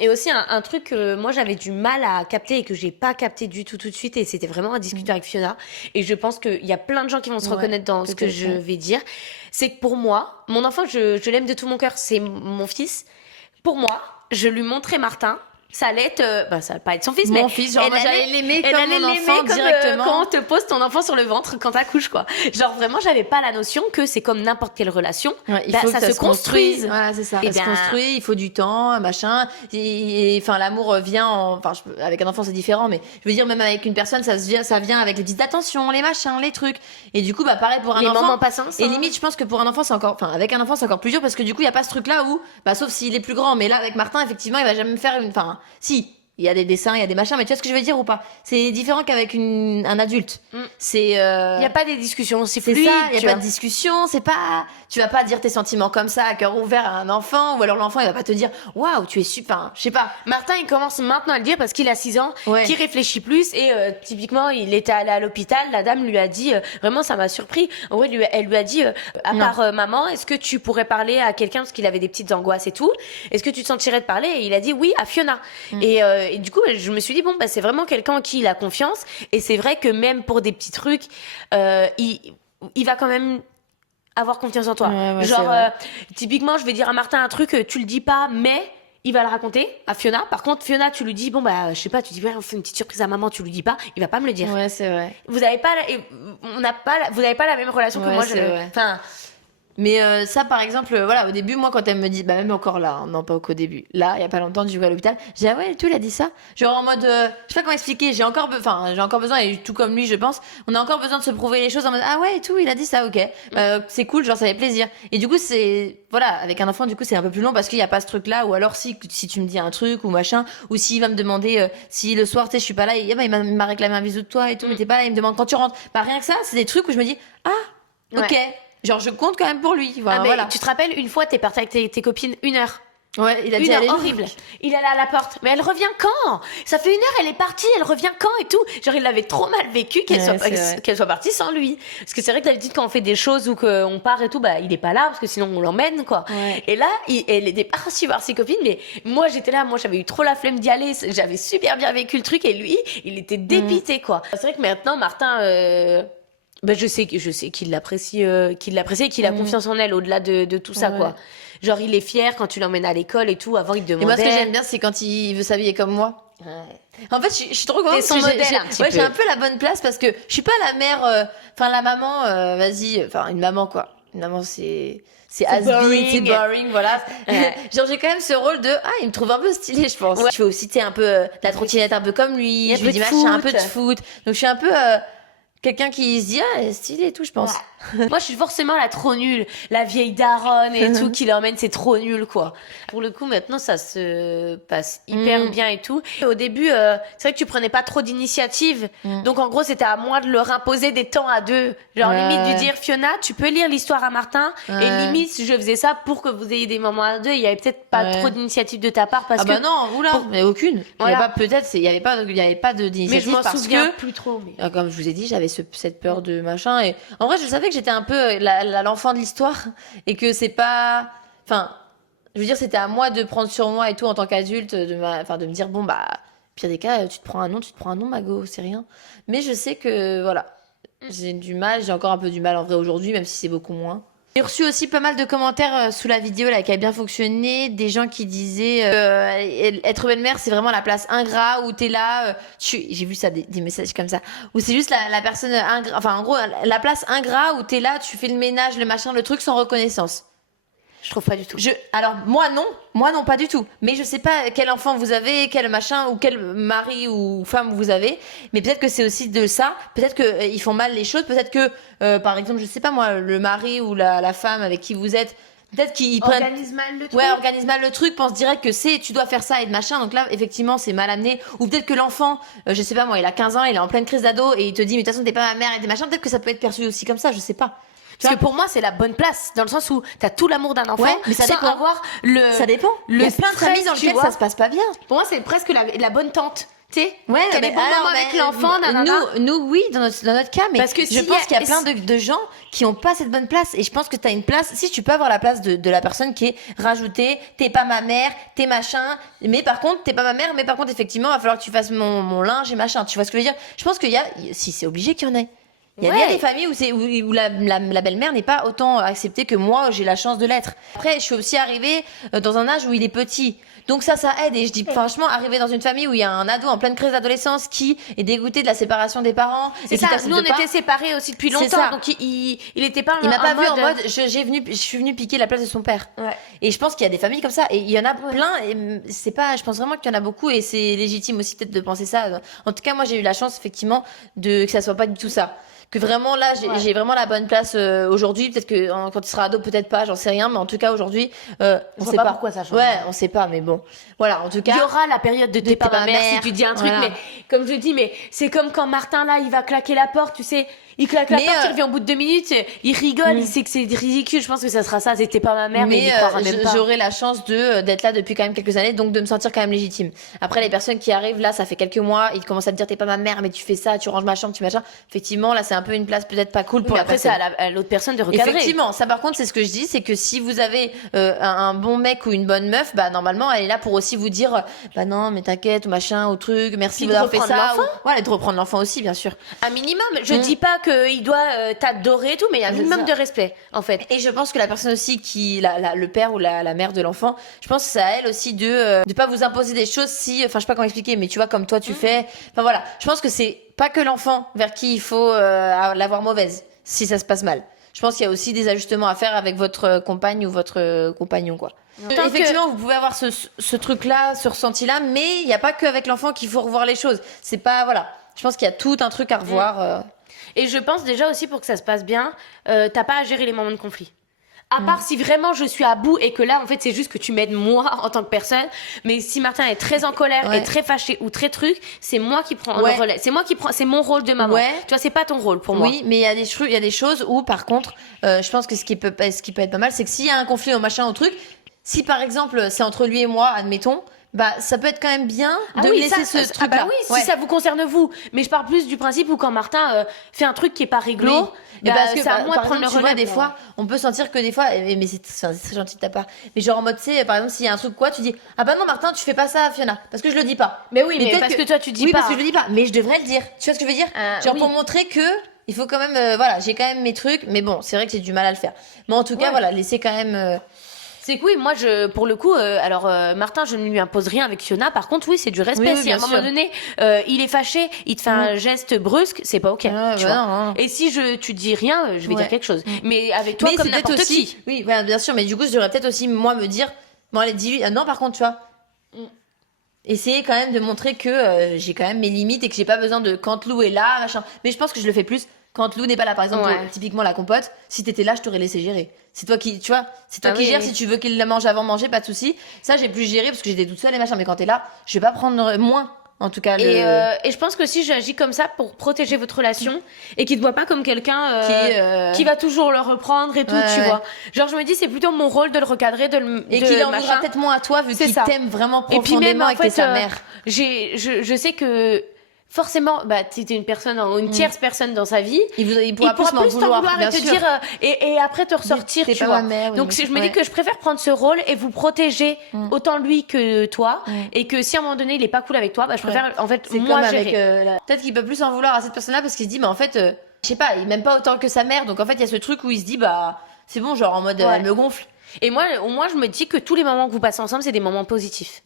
Et aussi un truc que moi j'avais du mal à capter et que j'ai pas capté du tout de suite, et c'était vraiment à discuter avec Fiona, et je pense qu'il y a plein de gens qui vont se Ouais, reconnaître dans ce que peut-être, je ouais. vais dire, c'est que pour moi, mon enfant, je l'aime de tout mon cœur, c'est mon fils. Pour moi, je lui montrais Martin, ça allait être, ça va pas être son fils, Mon mais fils, genre, elle moi, j'allais allait- l'aimer elle comme allait mon l'aimer enfant comme, directement. quand on te pose ton enfant sur le ventre quand t'accouches, quoi. Genre vraiment, j'avais pas la notion que c'est comme n'importe quelle relation. Ouais, il Bah, faut ça que se construise. Voilà, c'est ça. Et Ça se ben- construit, il faut du temps, machin. Enfin, l'amour vient avec un enfant, c'est différent, mais je veux dire, même avec une personne, ça vient avec les petites attentions, les machins, les trucs. Et du coup, pareil pour un Les enfant. moments passent ensemble. Et limite, je pense que pour un enfant, avec un enfant, c'est encore plus dur parce que du coup, il y a pas ce truc-là où, sauf s'il est plus grand. Mais là, avec Martin, effectivement, il va jamais me faire si. il y a des dessins, il y a des machins, mais tu vois ce que je veux dire ou pas? C'est différent qu'avec un adulte. C'est Il y a pas des discussions, c'est c'est fluide. ça, il y a tu pas vois. de discussion, c'est pas tu vas pas dire tes sentiments comme ça à cœur ouvert à un enfant ou alors l'enfant il va pas te dire waouh, tu es super, je sais pas. Martin, il commence maintenant à le dire parce qu'il a 6 ans, Ouais. qu'il réfléchit plus et typiquement, il était allé à l'hôpital, la dame lui a dit, vraiment ça m'a surpris, en vrai, elle lui a dit, à Non. part maman, est-ce que tu pourrais parler à quelqu'un parce qu'il avait des petites angoisses et tout, est-ce que tu te sentirais de parler? Et il a dit oui à Fiona. Et du coup, je me suis dit, bon, bah, c'est vraiment quelqu'un en qui il a confiance et c'est vrai que même pour des petits trucs, il va quand même avoir confiance en toi. Ouais, Genre, c'est vrai. typiquement, je vais dire à Martin un truc, tu le dis pas, mais il va le raconter à Fiona. Par contre, Fiona, tu lui dis, bon, bah, je sais pas, tu dis, ouais, on fait une petite surprise à maman, tu lui dis pas, il va pas me le dire. Ouais, c'est vrai. Vous avez pas, vous avez pas la même relation que Ouais, moi, c'est vrai. enfin, Mais ça, par exemple, voilà, au début, moi, quand elle me dit, bah même encore là, hein, non pas qu'au début, là, il y a pas longtemps, je vais à l'hôpital, j'ai dit, ah ouais, tout, il a dit ça. Genre en mode, je sais pas comment expliquer, j'ai encore besoin, et tout comme lui, je pense, on a encore besoin de se prouver les choses en mode, ah ouais, et tout, il a dit ça, ok. C'est cool, genre ça fait plaisir. Et du coup, voilà, avec un enfant, du coup, c'est un peu plus long parce qu'il y a pas ce truc-là, ou alors si tu me dis un truc ou machin, ou s'il va me demander, si le soir, tu sais, je suis pas là, il m'a réclamé un bisou de toi et tout, mais t'es pas là, il me demande quand tu rentres. Bah rien que ça, c'est des trucs où je me dis, ah, ok. Ouais. Genre, je compte quand même pour lui. Voilà, ah, mais voilà. tu te rappelles, une fois, t'es parti avec tes copines 1 heure. Ouais, il a dit, Une heure allez, horrible. Il est allé à la porte. Mais elle revient quand? Ça fait 1 heure, elle est partie, elle revient quand et tout. Genre, il avait trop mal vécu Ouais, c'est vrai. qu'elle soit partie sans lui. Parce que c'est vrai que d'habitude, quand on fait des choses ou qu'on part et tout, bah, il est pas là parce que sinon on l'emmène, quoi. Ouais. Et là, elle était partie voir ses copines, mais moi, j'étais là, moi, j'avais eu trop la flemme d'y aller. J'avais super bien vécu le truc et lui, il était dépité, quoi. C'est vrai que maintenant, Martin, bah, je sais qu'il l'apprécie, et qu'il a confiance en elle au-delà de tout ça, Ouais. quoi. Genre, il est fier quand tu l'emmènes à l'école et tout. Avant, il te Et demandait. moi, ce que j'aime bien, c'est quand il veut s'habiller comme moi. En fait, je suis trop contente. T'es son parce que modèle, un petit ouais, peu. j'ai un peu la bonne place parce que je suis pas la mère, enfin la maman, vas-y, enfin une maman quoi. Une maman, c'est has-been, boring. c'est boring, voilà. Ouais. Genre j'ai quand même ce rôle de il me trouve un peu stylé, je pense. Ouais. Je fais aussi un peu la trottinette un peu comme lui. Un Je peu lui dis de machin, un peu de foot. foot. Donc je suis un peu quelqu'un qui se dit elle est stylée et tout, je pense. Moi, je suis forcément la trop nulle, la vieille daronne et tout qui l'emmène, c'est trop nul, quoi. Pour le coup, maintenant, ça se passe hyper bien et tout. Au début, c'est vrai que tu prenais pas trop d'initiative. Donc, en gros, c'était à moi de leur imposer des temps à deux. Genre, Ouais. limite, de dire, Fiona, tu peux lire l'histoire à Martin. Ouais. Et limite, je faisais ça pour que vous ayez des moments à deux. Il y avait peut-être pas Ouais. trop d'initiative de ta part parce Ah bah que. non, oula, mais aucune. Voilà. Il y a pas peut-être, il y avait pas Mais d'initiative je m'en parce souviens que plus trop. Mais... comme je vous ai dit, j'avais cette peur de machin. Et en vrai, je savais que j'étais un peu l'enfant de l'histoire et que c'est pas. Enfin, je veux dire, c'était à moi de prendre sur moi et tout en tant qu'adulte, de me dire bon bah, pire des cas, tu te prends un nom, Mago, c'est rien. Mais je sais que voilà, j'ai encore un peu du mal en vrai aujourd'hui, même si c'est beaucoup moins. J'ai reçu aussi pas mal de commentaires sous la vidéo là qui a bien fonctionné, des gens qui disaient être belle-mère c'est vraiment la place ingrat où t'es là, j'ai vu ça des messages comme ça, où c'est juste la personne ingrat, enfin en gros la place ingrat où t'es là, tu fais le ménage, le machin, le truc sans reconnaissance. Je trouve pas du tout. Alors moi non pas du tout. Mais je sais pas quel enfant vous avez, quel machin ou quel mari ou femme vous avez. Mais peut-être que c'est aussi de ça. Peut-être que ils font mal les choses. Peut-être que par exemple je sais pas moi le mari ou la femme avec qui vous êtes. Peut-être qu'ils prennent. Organise mal le truc. Ouais, organise mal le truc, pense direct que tu dois faire ça et de machin. Donc là, effectivement, c'est mal amené. Ou peut-être que l'enfant, je sais pas moi, il a 15 ans, il est en pleine crise d'ado et il te dit, mais de toute façon, t'es pas ma mère et des machins. Peut-être que ça peut être perçu aussi comme ça, je sais pas. Parce que pour moi, c'est la bonne place, dans le sens où t'as tout l'amour d'un enfant, Ouais, mais ça sans dépend. avoir le. Ça dépend. Il Le y a plein de stress, familles dans tu lesquelles vois. ça se passe pas bien. Pour moi, c'est presque la bonne tante. Tu sais, Ouais, qu'elle mais est bon alors, moment avec mais, l'enfant, nanana. nous, oui, dans notre cas, mais Parce que je s'il pense y a- qu'il y a plein de gens qui ont pas cette bonne place. Et je pense que t'as une place, si tu peux avoir la place de la personne qui est rajoutée, t'es pas ma mère, t'es machin, mais par contre, t'es pas ma mère, mais par contre, effectivement, il va falloir que tu fasses mon linge et machin. Tu vois ce que je veux dire? Je pense qu'il y a, si c'est obligé qu'il y en ait. Il y a Ouais. bien des familles où la belle-mère n'est pas autant acceptée que moi, j'ai la chance de l'être. Après, je suis aussi arrivée dans un âge où il est petit. Donc ça aide. Et je dis, franchement, arriver dans une famille où il y a un ado en pleine crise d'adolescence qui est dégoûté de la séparation des parents. C'est et qui ça, t'accepte nous on pas. était séparés aussi depuis C'est longtemps, ça. donc il était pas Il m'a pas vu en mode- mode, je suis venue piquer la place de son père. Ouais. Et je pense qu'il y a des familles comme ça. Et il y en a plein. Et c'est pas, je pense vraiment qu'il y en a beaucoup. Et c'est légitime aussi peut-être de penser ça. En tout cas, moi, j'ai eu la chance, effectivement, que ça soit pas du tout ça. Que vraiment là, j'ai vraiment la bonne place aujourd'hui. Peut-être que quand il sera ado, peut-être pas, j'en sais rien. Mais en tout cas, aujourd'hui, on sait pas pourquoi ça change. Ouais, on sait pas, mais bon. Voilà, en tout cas. Il y aura la période de t'es pas ma mère si tu dis un truc, voilà. mais comme je dis, mais c'est comme quand Martin là, il va claquer la porte, tu sais. Il claque la porte, il revient au bout de 2 minutes, il rigole, il sait que c'est ridicule. Je pense que ça sera ça, c'était pas ma mère, mais il y croira même pas. J'aurai la chance d'être là depuis quand même quelques années, donc de me sentir quand même légitime. Après, les personnes qui arrivent là, ça fait quelques mois, ils commencent à te dire t'es pas ma mère, mais tu fais ça, tu ranges ma chambre, tu machin. Effectivement, là, c'est un peu une place peut-être pas cool pour la après, personne. c'est à l'autre personne de recadrer. Effectivement, ça par contre, c'est ce que je dis, c'est que si vous avez un bon mec ou une bonne meuf, bah normalement, elle est là pour aussi vous dire, bah non, mais t'inquiète, ou machin, ou truc, merci d'avoir fait ça. Voilà, et de reprendre l'enfant aussi, bien sûr. Un minimum. Je dis pas qu'il doit t'adorer et tout, mais il y a un minimum de respect, en fait. Et je pense que la personne aussi le père ou la mère de l'enfant, je pense que c'est à elle aussi de pas vous imposer des choses si, enfin, je sais pas comment expliquer, mais tu vois, comme toi tu fais. Enfin voilà, je pense que c'est pas que l'enfant vers qui il faut l'avoir mauvaise si ça se passe mal. Je pense qu'il y a aussi des ajustements à faire avec votre compagne ou votre compagnon, quoi. Effectivement, vous pouvez avoir ce truc-là, ce ressenti-là, mais il n'y a pas qu'avec l'enfant qu'il faut revoir les choses. C'est pas, voilà. Je pense qu'il y a tout un truc à revoir. Et je pense déjà aussi pour que ça se passe bien, t'as pas à gérer les moments de conflit. À part si vraiment je suis à bout et que là, en fait, c'est juste que tu m'aides moi en tant que personne. Mais si Martin est très en colère et très fâché ou très truc, c'est moi qui prends le relais. C'est moi qui prends, c'est mon rôle de maman. Tu vois, c'est pas ton rôle pour moi. Oui, mais il y a des choses où, par contre, je pense que ce qui peut être pas mal, c'est que s'il y a un conflit au machin, au truc, si par exemple, c'est entre lui et moi, admettons, bah ça peut être quand même bien de laisser ce truc là. Ah bah oui, si ça vous concerne vous, mais je parle plus du principe où quand Martin fait un truc qui est pas réglo, oui. Parce que c'est à moi de prendre le relais. Des fois, on peut sentir que des fois, mais c'est très gentil de ta part, mais genre en mode, tu sais, par exemple, s'il y a un truc quoi, tu dis ah bah non Martin, tu fais pas ça Fiona, parce que je le dis pas. Mais oui, mais parce que toi tu dis pas. Oui, parce que je le dis pas, mais je devrais le dire. Tu vois ce que je veux dire? Genre pour montrer que il faut quand même, voilà, j'ai quand même mes trucs, mais bon, c'est vrai que j'ai du mal à le faire. Mais en tout cas, voilà, laisser quand même. C'est que oui, moi, pour le coup, Martin, je ne lui impose rien avec Fiona. Par contre, oui, c'est du respect. Oui, si à un moment donné, il est fâché, il te fait un geste brusque, c'est pas ok. Tu vois. Non. Et si tu dis rien, je vais dire quelque chose. Mais avec toi, comme n'importe qui. Oui, voilà, bien sûr. Mais du coup, je devrais peut-être aussi moi me dire, bon, allez, dis-lui. Non, par contre, tu vois. Essayer quand même de montrer que j'ai quand même mes limites et que j'ai pas besoin de quand Lou est là, machin. Mais je pense que je le fais plus quand Lou n'est pas là. Par exemple, typiquement la compote, si t'étais là, je t'aurais laissé gérer. C'est toi qui, tu vois, c'est toi qui gères. Si tu veux qu'il la mange avant de manger, pas de souci. Ça, j'ai plus géré parce que j'étais toute seule et machin. Mais quand t'es là, je vais pas prendre moins. En tout cas, et je pense que si j'agis comme ça pour protéger votre relation et qu'il te voit pas comme quelqu'un qui va toujours le reprendre et tout, tu vois. Genre, je me dis, c'est plutôt mon rôle de le recadrer, et qu'il en voudra peut-être moins à toi vu qu'il t'aime vraiment profondément et puis même, et que t'es sa mère. Je sais que forcément, bah, t'es une personne, une tierce personne dans sa vie. Il pourra plus m'en vouloir, et te dire, et après te ressortir, tu vois. Donc, je me dis que je préfère prendre ce rôle et vous protéger autant lui que toi. Et que si à un moment donné, il est pas cool avec toi, bah, je préfère, en fait, moi gérer. Peut-être qu'il peut plus en vouloir à cette personne-là parce qu'il se dit, mais en fait, je sais pas, il m'aime pas autant que sa mère. Donc, en fait, il y a ce truc où il se dit, bah, c'est bon, genre en mode, elle me gonfle. Et moi, au moins, je me dis que tous les moments que vous passez ensemble, c'est des moments positifs.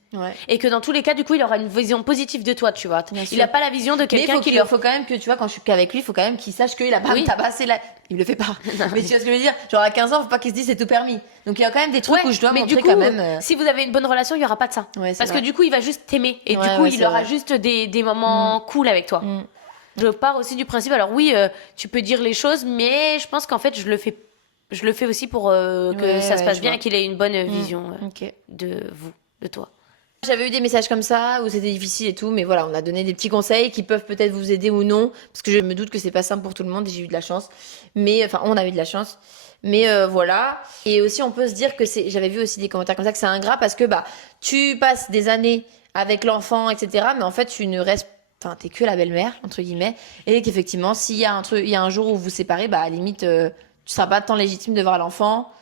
Et que dans tous les cas, du coup, il aura une vision positive de toi, tu vois. Il a pas la vision de quelqu'un qui faut quand même que, tu vois, quand je suis qu'avec lui, il faut quand même qu'il sache qu'il a pas tabassé là. Il le fait pas. Mais tu vois ce que je veux dire? Genre, à 15 ans, faut pas qu'il se dise c'est tout permis. Donc, il y a quand même des trucs où je dois montrer du coup, quand même. Si vous avez une bonne relation, il y aura pas de ça. Parce que du coup, il va juste t'aimer. Et du coup, il aura juste des moments cool avec toi. Je pars aussi du principe, alors oui, tu peux dire les choses, mais je pense qu'en fait, je le fais aussi pour que ça se passe bien et qu'il ait une bonne vision de vous, de toi. J'avais eu des messages comme ça où c'était difficile et tout, mais voilà, on a donné des petits conseils qui peuvent peut-être vous aider ou non, parce que je me doute que c'est pas simple pour tout le monde et j'ai eu de la chance. Mais enfin, on a eu de la chance. Mais voilà. Et aussi, on peut se dire que j'avais vu aussi des commentaires comme ça que c'est ingrat parce que bah tu passes des années avec l'enfant, etc. Mais en fait, tu ne restes Enfin, t'es que la belle-mère, entre guillemets. Et qu'effectivement, s'il y a il y a un jour où vous vous séparez, bah, à la limite, tu seras pas tant légitime de voir l'enfant.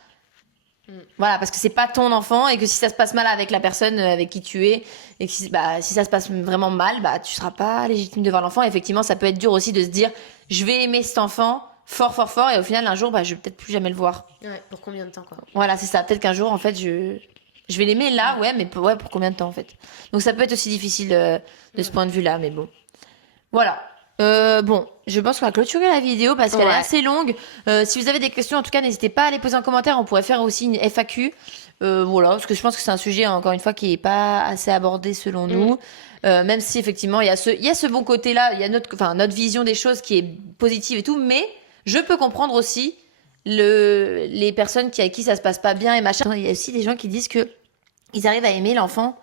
Voilà, parce que c'est pas ton enfant et que si ça se passe mal avec la personne avec qui tu es et que si ça se passe vraiment mal, bah, tu seras pas légitime de voir l'enfant. Et effectivement, ça peut être dur aussi de se dire, je vais aimer cet enfant fort, fort, fort et au final, un jour, bah, je vais peut-être plus jamais le voir. Ouais, pour combien de temps, quoi. Voilà, c'est ça. Peut-être qu'un jour, en fait, je vais l'aimer là, mais pour combien de temps, en fait. Donc ça peut être aussi difficile de ce point de vue-là, mais bon. Voilà. Bon, je pense qu'on va clôturer la vidéo parce qu'elle est assez longue. Si vous avez des questions, en tout cas, n'hésitez pas à les poser en commentaire. On pourrait faire aussi une FAQ. Voilà, parce que je pense que c'est un sujet, encore une fois, qui est pas assez abordé selon nous. Même si, effectivement, il y a ce bon côté-là, il y a notre vision des choses qui est positive et tout, mais je peux comprendre aussi les personnes avec qui ça se passe pas bien et machin. Il y a aussi des gens qui disent que ils arrivent à aimer l'enfant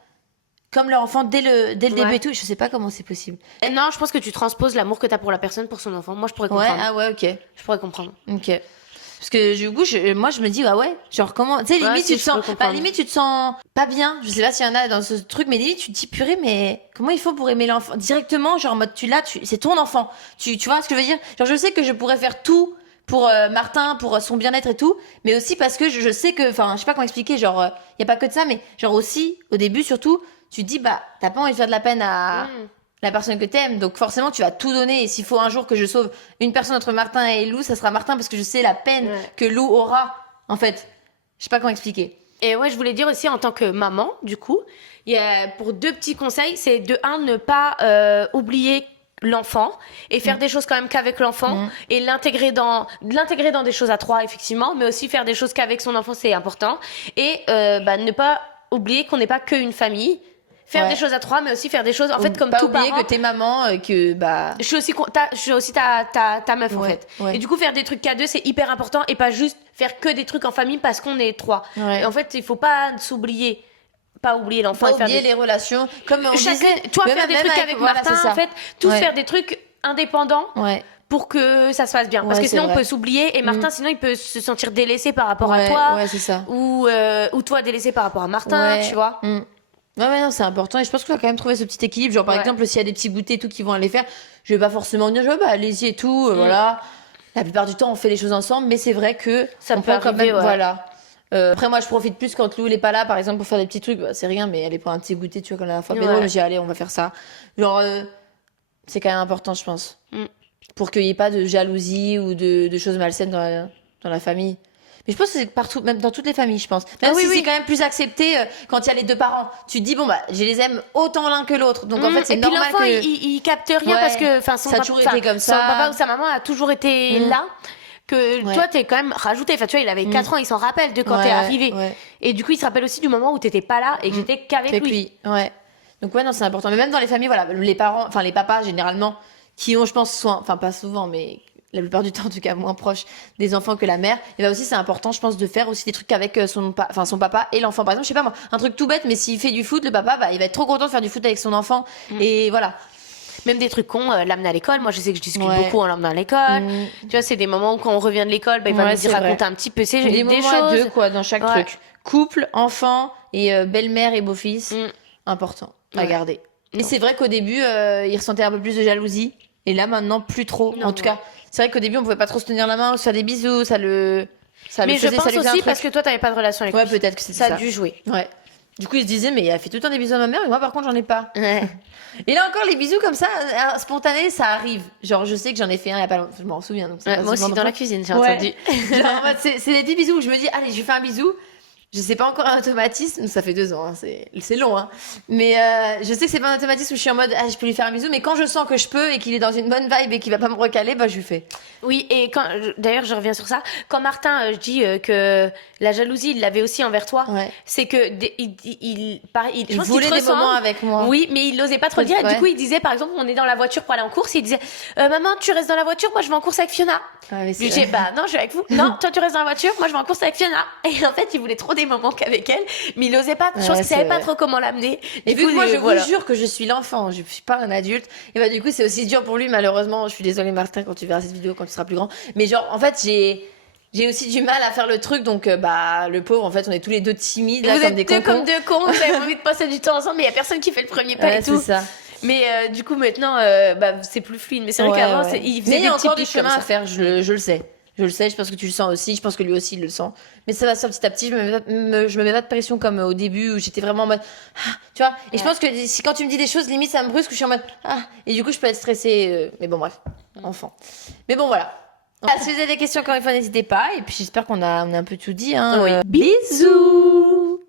comme leur enfant dès le début et tout. Je sais pas comment c'est possible. Non, je pense que tu transposes l'amour que t'as pour la personne, pour son enfant. Moi, je pourrais comprendre. Ouais, ah ouais, ok. Je pourrais comprendre. Ok. Parce que du coup, moi, je me dis, ah ouais, genre comment, tu sais, limite, si, limite, tu te sens pas bien. Je sais pas s'il y en a dans ce truc, mais limite, tu te dis, purée, mais comment il faut pour aimer l'enfant directement, genre en mode, c'est ton enfant. Tu vois ce que je veux dire? Genre, je sais que je pourrais faire tout pour Martin, pour son bien-être et tout, mais aussi parce que je sais que, enfin, je sais pas comment expliquer, genre, y a pas que de ça, mais genre aussi, au début, surtout, tu te dis, bah, t'as pas envie de faire de la peine à la personne que t'aimes, donc forcément tu vas tout donner, et s'il faut un jour que je sauve une personne entre Martin et Lou, ça sera Martin, parce que je sais la peine que Lou aura, en fait. Je sais pas comment expliquer. Et ouais, je voulais dire aussi en tant que maman, du coup, il y a pour 2 petits conseils, c'est de ne pas oublier l'enfant et faire des choses quand même qu'avec l'enfant et l'intégrer dans des choses à 3 effectivement, mais aussi faire des choses qu'avec son enfant, c'est important, et ne pas oublier qu'on n'est pas qu'une famille. Faire des choses à 3, mais aussi faire des choses, en fait, comme pas tout oublier parent. que t'es maman, que bah. Je suis aussi ta meuf, en fait. Ouais. Et du coup, faire des trucs qu'à 2, c'est hyper important, et pas juste faire que des trucs en famille parce qu'on est 3. Ouais. Et en fait, il faut pas s'oublier. Pas oublier l'enfant. Pas oublier les relations. Comme on disait. Toi, faire des trucs avec Martin, en fait. Tous faire des trucs indépendants. Ouais. Pour que ça se passe bien. Parce que sinon, on peut s'oublier. Et Martin, sinon, il peut se sentir délaissé par rapport à toi. Ouais, c'est ça. Ou toi, délaissé par rapport à Martin, tu vois. Ouais, non, c'est important. Et je pense qu'on va quand même trouver ce petit équilibre. Genre, par exemple, s'il y a des petits goûters et tout qui vont aller faire, je vais pas forcément dire, bah, allez-y et tout, voilà. La plupart du temps, on fait les choses ensemble, mais c'est vrai que ça peut quand même, voilà. Après, moi, je profite plus quand Lou n'est pas là, par exemple, pour faire des petits trucs. Bah, c'est rien, mais elle est pour un petit goûter, tu vois, comme la dernière fois. Mais non, je dis, allez, on va faire ça. Genre, c'est quand même important, je pense. Pour qu'il n'y ait pas de jalousie ou de choses malsaines dans la famille. Mais je pense que c'est partout, même dans toutes les familles, je pense. Même si c'est quand même plus accepté quand il y a les 2 parents. Tu te dis, bon, bah, je les aime autant l'un que l'autre. Donc, en fait, c'est normal que... Et puis l'enfant, il capte rien parce que, enfin, ça a toujours été comme ça. Son papa ou sa maman a toujours été là. Que toi, t'es quand même rajouté. Enfin, tu vois, il avait 4 ans, il s'en rappelle de quand t'es arrivé. Et du coup, il se rappelle aussi du moment où t'étais pas là et que j'étais qu'avec lui. Ouais. Donc, ouais, non, c'est important. Mais même dans les familles, voilà, les parents, enfin, les papas, généralement, qui ont, je pense, enfin, pas souvent, mais la plupart du temps, en tout cas, moins proche des enfants que la mère. Et bah aussi, c'est important, je pense, de faire aussi des trucs avec son papa et l'enfant. Par exemple, je sais pas moi, un truc tout bête, mais s'il fait du foot, le papa, bah, il va être trop content de faire du foot avec son enfant. Et voilà. Même des trucs cons, l'amener à l'école. Moi, je sais que je discute beaucoup en l'amenant à l'école. Tu vois, c'est des moments où quand on revient de l'école, bah, il va nous raconter un petit peu des moments choses. À 2, quoi, dans chaque truc. Couple, enfant et belle-mère et beau-fils. Important à garder. Et c'est vrai qu'au début, il ressentait un peu plus de jalousie. Et là, maintenant, plus trop. En tout cas, c'est vrai qu'au début, on pouvait pas trop se tenir la main ou se faire des bisous. Mais je pense aussi parce que toi, t'avais pas de relation avec lui. Ouais, peut-être que c'est ça. Ça a dû jouer. Ouais. Du coup, il se disait, mais elle fait tout le temps des bisous à ma mère, et moi, par contre, j'en ai pas. Et là encore, les bisous comme ça, spontanés, ça arrive. Genre, je sais que j'en ai fait un il y a pas longtemps, je m'en souviens. Donc moi aussi, dans la cuisine, j'ai entendu. Genre, c'est des petits bisous où je me dis, allez, je lui fais un bisou. Je sais pas encore un automatisme, ça fait 2 ans, hein, c'est long, hein. Mais je sais que c'est pas un automatisme où je suis en mode, ah, je peux lui faire un bisou, mais quand je sens que je peux et qu'il est dans une bonne vibe et qu'il va pas me recaler, bah je lui fais. Oui, et d'ailleurs, je reviens sur ça. Quand Martin dit que la jalousie, il l'avait aussi envers toi, c'est que il voulait des moments avec moi. Oui, mais il n'osait pas trop le dire. Et du coup, il disait, par exemple, on est dans la voiture pour aller en course, et il disait, maman, tu restes dans la voiture, moi je vais en course avec Fiona. Je lui dis, bah non, je vais avec vous. Non, toi tu restes dans la voiture, moi je vais en course avec Fiona. Et en fait, il voulait trop des moments qu'avec elle, mais il n'osait pas. Je pense qu'il savait pas trop comment l'amener. Et vu que moi, je vous jure que je suis l'enfant, je suis pas un adulte. Et bah du coup, c'est aussi dur pour lui, malheureusement. Je suis désolée, Martin, quand tu verras cette vidéo, quand tu seras plus grand. Mais genre, en fait, j'ai aussi du mal à faire le truc, donc bah le pauvre, en fait, on est tous les 2 timides, là, vous comme êtes des deux concons. Comme 2 cons, vous avez envie de passer du temps ensemble, mais il y a personne qui fait le premier pas et tout. C'est ça. Mais du coup, maintenant, c'est plus fluide. Mais c'est vrai qu'avant, il faisait des petits encore du pics comme chemin ça. à faire, je le sais. Je le sais, je pense que tu le sens aussi, je pense que lui aussi il le sent. Mais ça va se faire petit à petit, je me mets pas de pression comme au début où j'étais vraiment en mode tu vois. Et je pense que si quand tu me dis des choses, limite ça me brusque, je suis en mode et du coup je peux être stressée. Mais bon bref, enfant. Mais bon voilà. Si vous avez des questions, encore une fois, n'hésitez pas. Et puis j'espère qu'on a un peu tout dit. Hein. Bisous.